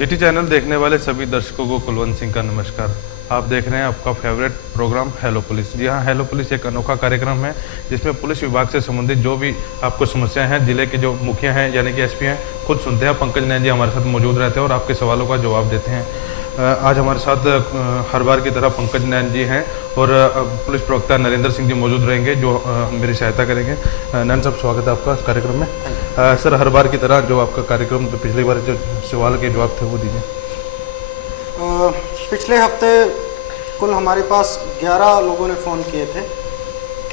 City channel देखने वाले सभी दर्शकों को कुलवंत सिंह का नमस्कार। आप देख रहे हैं आपका फेवरेट प्रोग्राम हेलो पुलिस। जी हाँ, हेलो पुलिस एक अनोखा कार्यक्रम है जिसमें पुलिस विभाग से संबंधित जो भी आपको समस्याएं हैं, जिले के जो मुखिया हैं यानी कि एसपी हैं खुद सुनते हैं। पंकज नैन जी हमारे साथ मौजूद रहते हैं और आपके सवालों का जवाब देते हैं। आज हमारे साथ हर बार की तरह पंकज नैन जी हैं और पुलिस प्रवक्ता नरेंद्र सिंह जी मौजूद रहेंगे जो मेरी सहायता करेंगे। नैन साहब, स्वागत है आपका कार्यक्रम में। सर, हर बार की तरह जो आपका कार्यक्रम तो पिछली बार जो सवाल के जवाब थे वो दीजिए। पिछले हफ्ते कुल हमारे पास 11 लोगों ने फ़ोन किए थे।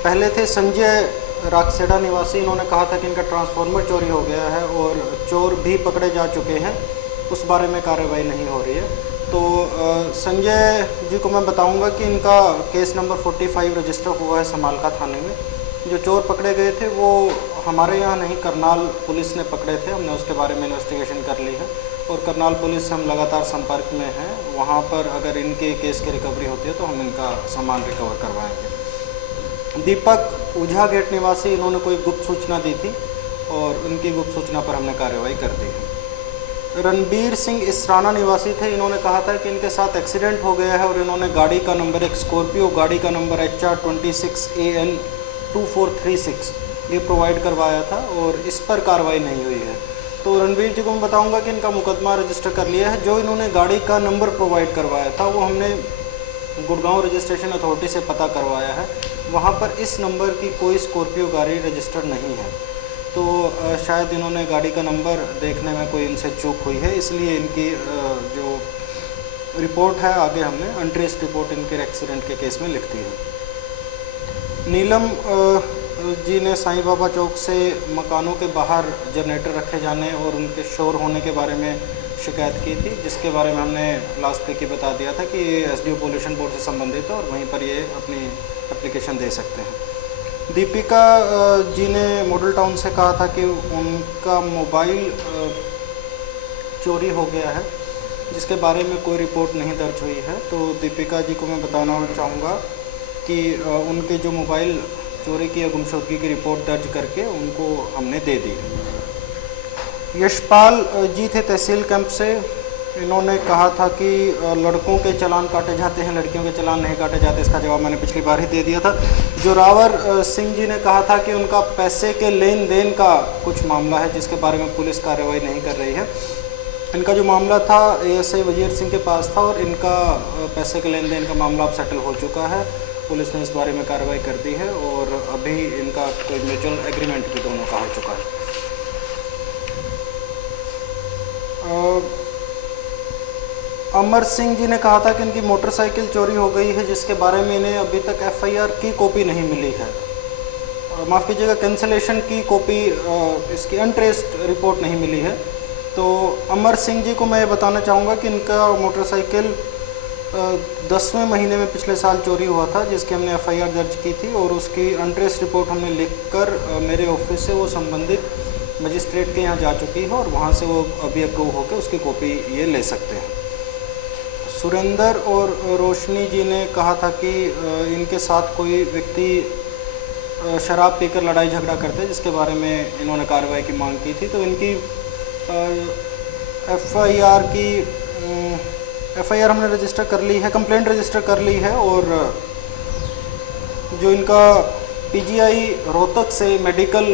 पहले थे संजय राकसेड़ा निवासी। इन्होंने कहा था कि इनका ट्रांसफार्मर चोरी हो गया है और चोर भी पकड़े जा चुके हैं, उस बारे में कार्रवाई नहीं हो रही है। तो संजय जी को मैं बताऊंगा कि इनका केस नंबर 45 रजिस्टर हुआ है समालका थाने में। जो चोर पकड़े गए थे वो हमारे यहाँ नहीं, करनाल पुलिस ने पकड़े थे। हमने उसके बारे में इन्वेस्टिगेशन कर ली है और करनाल पुलिस से हम लगातार संपर्क में हैं। वहाँ पर अगर इनके केस की रिकवरी होती है तो हम इनका सामान रिकवर करवाएंगे। दीपक ऊझा गेट निवासी, इन्होंने कोई गुप्त सूचना दी थी और उनकी गुप्त सूचना पर हमने कार्रवाई कर दी है। रणबीर सिंह इसराना निवासी थे। इन्होंने कहा था कि इनके साथ एक्सीडेंट हो गया है और इन्होंने गाड़ी का नंबर, एक स्कॉर्पियो गाड़ी का नंबर HR26AN 2436 ये प्रोवाइड करवाया था और इस पर कार्रवाई नहीं हुई है। तो रणबीर जी को मैं बताऊंगा कि इनका मुकदमा रजिस्टर कर लिया है। जो इन्होंने गाड़ी का नंबर प्रोवाइड करवाया था वो हमने गुड़गांव रजिस्ट्रेशन अथॉरिटी से पता करवाया है। वहाँ पर इस नंबर की कोई स्कॉर्पियो गाड़ी रजिस्टर्ड नहीं है। तो शायद इन्होंने गाड़ी का नंबर देखने में कोई इनसे चूक हुई है, इसलिए इनकी जो रिपोर्ट है आगे हमने अनट्रेस्ड रिपोर्ट इनके एक्सीडेंट के केस में लिख दी है। नीलम जी ने साईं बाबा चौक से मकानों के बाहर जनरेटर रखे जाने और उनके शोर होने के बारे में शिकायत की थी, जिसके बारे में हमने लास्ट वीक ही बता दिया था कि ये SDO पोल्यूशन बोर्ड से संबंधित है और वहीं पर ये अपनी एप्लीकेशन दे सकते हैं। दीपिका जी ने मॉडल टाउन से कहा था कि उनका मोबाइल चोरी हो गया है, जिसके बारे में कोई रिपोर्ट नहीं दर्ज हुई है। तो दीपिका जी को मैं बताना चाहूँगा कि उनके जो मोबाइल चोरी की या गुमशुदगी की रिपोर्ट दर्ज करके उनको हमने दे दी है। यशपाल जी थे तहसील कैंप से। इन्होंने कहा था कि लड़कों के चालान काटे जाते हैं, लड़कियों के चालान नहीं काटे जाते। इसका जवाब मैंने पिछली बार ही दे दिया था। जोरावर सिंह जी ने कहा था कि उनका पैसे के लेन देन का कुछ मामला है जिसके बारे में पुलिस कार्रवाई नहीं कर रही है। इनका जो मामला था ASI वजीर सिंह के पास था और इनका पैसे के लेन देन का मामला अब सेटल हो चुका है। पुलिस ने इस बारे में कार्रवाई कर दी है और अभी इनका कोई म्यूचुअल एग्रीमेंट भी दोनों का हो चुका है। अमर सिंह जी ने कहा था कि इनकी मोटरसाइकिल चोरी हो गई है, जिसके बारे में इन्हें अभी तक FIR की कॉपी नहीं मिली है। माफ़ कीजिएगा, कैंसलेशन की कॉपी, इसकी अनट्रेस्ड रिपोर्ट नहीं मिली है। तो अमर सिंह जी को मैं ये बताना चाहूँगा कि इनका मोटरसाइकिल 10वें महीने में पिछले साल चोरी हुआ था, जिसकी हमने FIR दर्ज की थी और उसकी अनट्रेस्ड रिपोर्ट हमने लिखकर मेरे ऑफिस से वो संबंधित मजिस्ट्रेट के यहाँ जा चुकी है और वहाँ से वो अभी अप्रूव होकर उसकी कॉपी ये ले सकते हैं। सुरेंद्र और रोशनी जी ने कहा था कि इनके साथ कोई व्यक्ति शराब पीकर लड़ाई झगड़ा करते हैं, जिसके बारे में इन्होंने कार्रवाई की मांग की थी। तो इनकी FIR हमने रजिस्टर कर ली है, कंप्लेंट रजिस्टर कर ली है और जो इनका PGI रोहतक से मेडिकल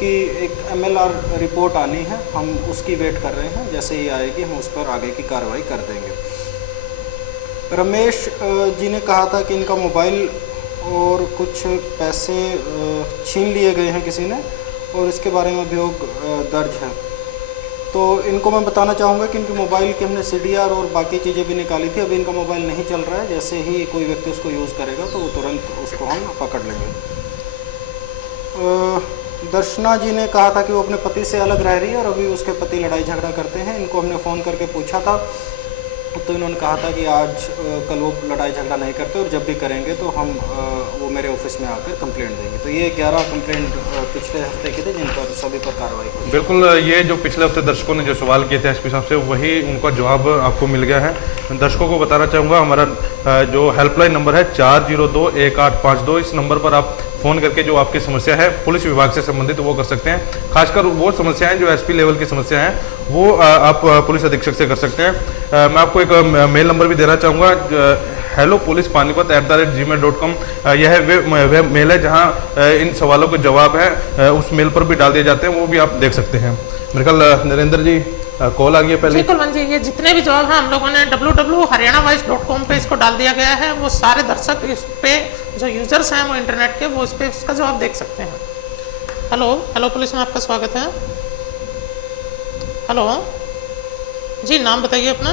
की एक MLR रिपोर्ट आनी है, हम उसकी वेट कर रहे हैं। जैसे ही आएगी हम उस पर आगे की कार्रवाई कर देंगे। रमेश जी ने कहा था कि इनका मोबाइल और कुछ पैसे छीन लिए गए हैं किसी ने और इसके बारे में अभियोग दर्ज है। तो इनको मैं बताना चाहूँगा कि इनके मोबाइल की हमने CDR और बाकी चीज़ें भी निकाली थी। अभी इनका मोबाइल नहीं चल रहा है। जैसे ही कोई व्यक्ति उसको यूज़ करेगा तो वो तुरंत उसको हम पकड़ लेंगे। दर्शना जी ने कहा था कि वो अपने पति से अलग रह रही है और अभी उसके पति लड़ाई झगड़ा करते हैं। इनको हमने फ़ोन करके पूछा था तो इन्होंने कहा था कि आज कल वो लड़ाई झगड़ा नहीं करते और जब भी करेंगे तो हम वो मेरे ऑफिस में आकर कंप्लेंट देंगे। तो ये 11 कंप्लेंट पिछले हफ्ते के थे जिन पर सभी पर कार्रवाई हुई। बिल्कुल, ये जो पिछले हफ्ते दर्शकों ने जो सवाल किए थे SP साहब से, वही उनका जवाब आपको मिल गया है। दर्शकों को बताना चाहूँगा हमारा जो हेल्पलाइन नंबर है 4021852। इस नंबर पर आप फ़ोन करके जो आपकी समस्या है पुलिस विभाग से संबंधित वो कर सकते हैं। खासकर वो समस्याएं जो एसपी लेवल की समस्या हैं वो आप पुलिस अधीक्षक से कर सकते हैं। मैं आपको एक मेल नंबर भी देना चाहूँगा, hellopolicepanipat@gmail.com। यह वे मेल है जहाँ इन सवालों के जवाब है उस मेल पर भी डाल दिए जाते हैं, वो भी आप देख सकते हैं। मेरे ख्याल नरेंद्र जी कॉल आ गई है पहले। जी कुलवंत जी, ये जितने भी जवाब हैं हम लोगों ने www.haryanavice.com पे इसको डाल दिया गया है। वो सारे दर्शक इस पे जो यूजर्स हैं वो इंटरनेट के वो इस पे इसका जवाब देख सकते हैं। हेलो पुलिस में आपका स्वागत है। हेलो जी, नाम बताइए अपना।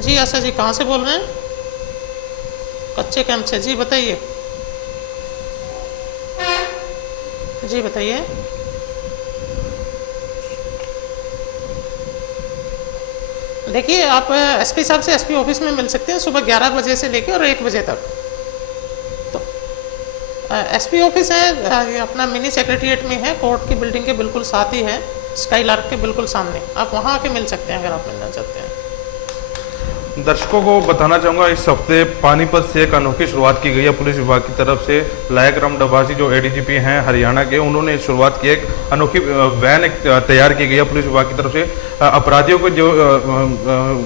जी आशा जी, कहाँ से बोल रहे हैं? कच्चे कैंप से। जी बताइए। जी बताइए। देखिए, आप एसपी साहब से एसपी ऑफिस में मिल सकते हैं सुबह 11 बजे से लेकर और 1 बजे तक। तो एसपी ऑफिस है अपना मिनी सेक्रेटरीट में है, कोर्ट की बिल्डिंग के बिल्कुल साथ ही है, स्काई लार्क के बिल्कुल सामने। आप वहाँ आके मिल सकते हैं अगर आप मिलना चाहते हैं। दर्शकों को बताना चाहूँगा, इस हफ्ते पानीपत से एक अनोखी शुरुआत की गई है पुलिस विभाग की तरफ से। लायक राम डभासी जो एडीजीपी हैं हरियाणा के, उन्होंने शुरुआत की एक अनोखी वैन तैयार की गई है पुलिस विभाग की तरफ से। अपराधियों को जो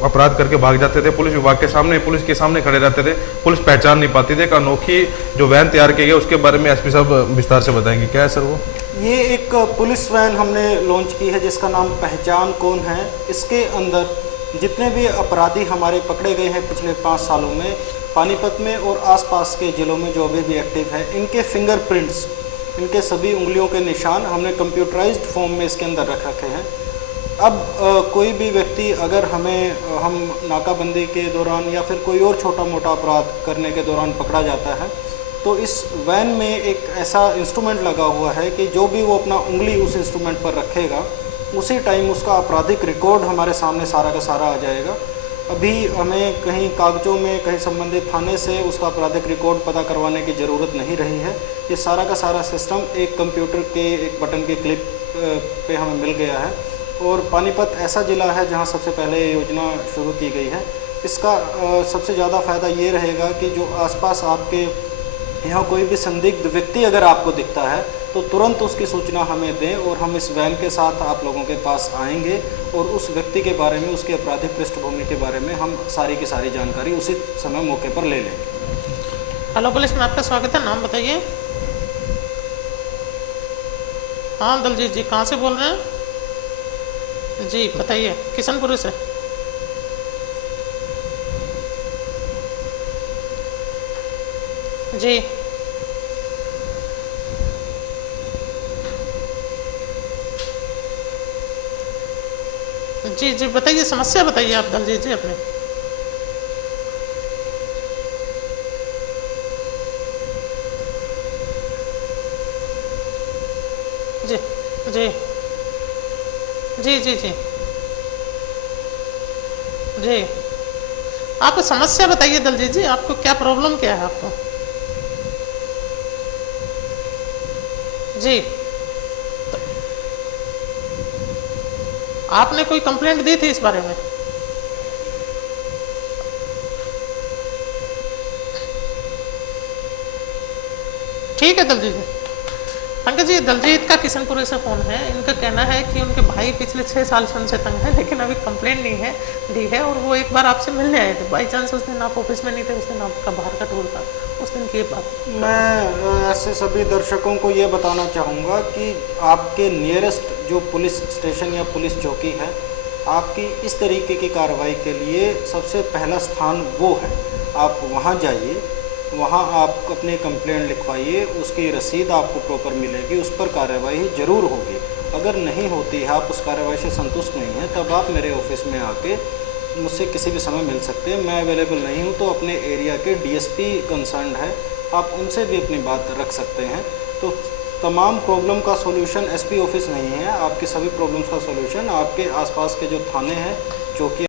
अपराध करके भाग जाते थे पुलिस विभाग के सामने, पुलिस के सामने खड़े रहते थे, पुलिस पहचान नहीं पाती थी। एक अनोखी जो वैन तैयार की गई है उसके बारे में एसपी साहब विस्तार से बताएंगे। क्या है सर वो? ये एक पुलिस वैन हमने लॉन्च की है जिसका नाम पहचान कौन है। इसके अंदर जितने भी अपराधी हमारे पकड़े गए हैं पिछले 5 सालों में पानीपत में और आसपास के ज़िलों में जो अभी भी एक्टिव है, इनके फिंगरप्रिंट्स, इनके सभी उंगलियों के निशान हमने कंप्यूटराइज्ड फॉर्म में इसके अंदर रख रखे हैं। अब कोई भी व्यक्ति अगर हम नाकाबंदी के दौरान या फिर कोई और छोटा मोटा अपराध करने के दौरान पकड़ा जाता है तो इस वैन में एक ऐसा इंस्ट्रूमेंट लगा हुआ है कि जो भी वो अपना उंगली उस इंस्ट्रूमेंट पर रखेगा उसी टाइम उसका आपराधिक रिकॉर्ड हमारे सामने सारा का सारा आ जाएगा। अभी हमें कहीं कागजों में कहीं संबंधित थाने से उसका आपराधिक रिकॉर्ड पता करवाने की ज़रूरत नहीं रही है। ये सारा का सारा सिस्टम एक कंप्यूटर के एक बटन के क्लिक पे हमें मिल गया है। और पानीपत ऐसा ज़िला है जहाँ सबसे पहले ये योजना शुरू की गई है। इसका सबसे ज़्यादा फ़ायदा ये रहेगा कि जो आसपास आपके यहाँ कोई भी संदिग्ध व्यक्ति अगर आपको दिखता है तो तुरंत उसकी सूचना हमें दें और हम इस वैन के साथ आप लोगों के पास आएंगे और उस व्यक्ति के बारे में, उसकी आपराधिक पृष्ठभूमि के बारे में हम सारी की सारी जानकारी उसी समय मौके पर ले लेंगे। हेलो पुलिस में आपका स्वागत है। नाम बताइए। हाँ दलजीत जी, कहाँ से बोल रहे हैं? जी बताइए। किशनपुरी से। जी जी जी बताइए, समस्या बताइए आप दलजीत जी अपने। जी जी जी जी जी जी आप समस्या बताइए दलजीत जी, आपको क्या प्रॉब्लम क्या है आपको? जी, तो आपने कोई कंप्लेंट दी थी इस बारे में? ठीक है दलजीत जी। पंकज जी, दलजीत का किशनपुरी से फ़ोन है। इनका कहना है कि उनके भाई पिछले 6 साल से उनसे तंग है, लेकिन अभी कंप्लेंट नहीं है दी है और वो एक बार आपसे मिलने आए थे। बाई चांस उस दिन आप ऑफिस में नहीं थे, उस दिन आपका बाहर का टूर था, उस दिन की बात। मैं ऐसे सभी दर्शकों को ये बताना चाहूँगा कि आपके नियरेस्ट जो पुलिस स्टेशन या पुलिस चौकी है, आपकी इस तरीके की कार्रवाई के लिए सबसे पहला स्थान वो है। आप वहाँ जाइए, वहाँ आप अपने कंप्लेंट लिखवाइए, उसकी रसीद आपको प्रॉपर मिलेगी, उस पर कार्रवाई ज़रूर होगी। अगर नहीं होती है, आप उस कार्रवाई से संतुष्ट नहीं हैं, तब आप मेरे ऑफिस में आके मुझसे किसी भी समय मिल सकते हैं। मैं अवेलेबल नहीं हूँ तो अपने एरिया के डीएसपी कंसर्न्ड है, आप उनसे भी अपनी बात रख सकते हैं। तो तमाम प्रॉब्लम का सॉल्यूशन एसपी ऑफिस नहीं है, आपकी सभी प्रॉब्लम्स का सॉल्यूशन आपके आसपास के जो थाने हैं, चौकी